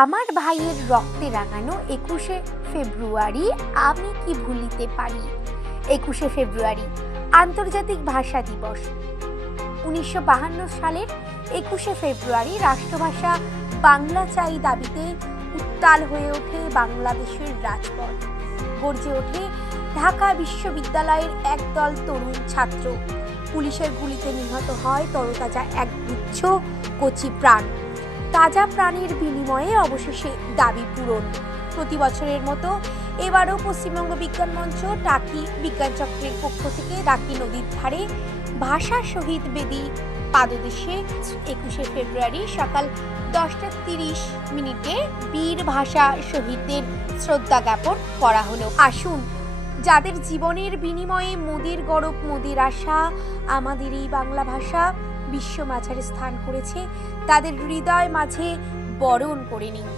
আমার ভাইয়ের রক্তে রাঙানো ২১শে ফেব্রুয়ারি আমি কি ভুলিতে পারি। ২১শে ফেব্রুয়ারি আন্তর্জাতিক ভাষা দিবস। ১৯৫২ সালের ২১শে ফেব্রুয়ারি রাষ্ট্রভাষা বাংলা চাই দাবিতে উত্তাল হয়ে ওঠে বাংলাদেশের রাজপথ। গর্জে ওঠে ঢাকা বিশ্ববিদ্যালয়ের একদল তরুণ ছাত্র। পুলিশের গুলিতে নিহত হয় তরতাজা এক গুচ্ছ কচি প্রাণ। তাজা প্রাণের বিনিময়ে অবশেষে দাবি পূরণ। প্রতি বছরের মতো এবারও পশ্চিমবঙ্গ বিজ্ঞান মঞ্চ টাকি বিজ্ঞান চক্রের পক্ষ থেকে টাকি নদীর ধারে ভাষা শহীদ বেদি পাদদেশে ২১শে ফেব্রুয়ারি সকাল ১০টা ৩০ বীর ভাষা শহীদদের শ্রদ্ধা জ্ঞাপন করা হলো। আসুন, যাদের জীবনের বিনিময়ে মোদের গৌরব মোদের আশা আমাদের এই বাংলা ভাষা বিশ্ব মাঝারে স্থান করেছে, তাদের হৃদয় মাঝে বরণ করে নিন।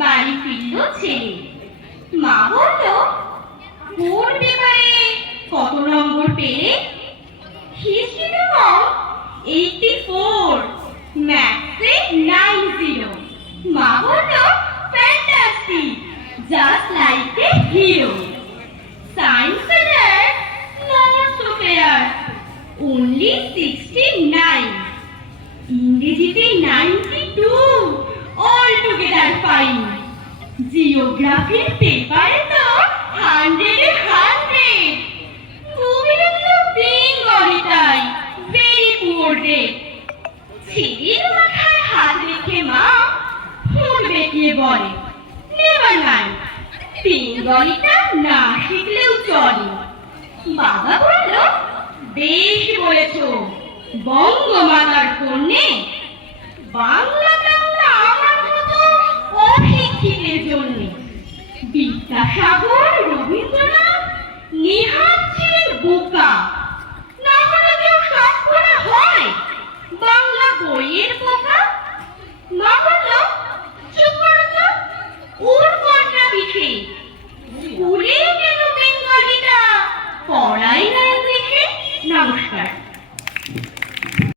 বাড়ি ফিরল ছেলে। মা বলল, কোন পেপারে কত নম্বর পেলে? হিস্ট্রিতে কম 84, ম্যাথসে 90। মা বলল, fantastic, just like a hero. সায়েন্সে নট সো ফেয়ার, only 69। ইংরেজিতে 92, all together fine। জিওগ্রাফির পেপারে তো 100 বেঙ্গলিটাই ভেরি পুয়ার রেট। ছেলের মাথায় হাত রেখে মা ঠোঁট বেঁকিয়ে বলে, নেভার মাইন্ড, বেঙ্গলিটা না শিখলেও চলে। বাবা বলল, বেশ বলেছ, বঙ্গমাতার কন্যে, বাংলা আমার মতো অশিক্ষিতের জন্য। বিদ্যাসাগর, রবীন্দ্রনাথ নেহাত ছিলেন বোকা, না হলে কেউ শখ করা হয় বাংলা বইয়ের পক্ষে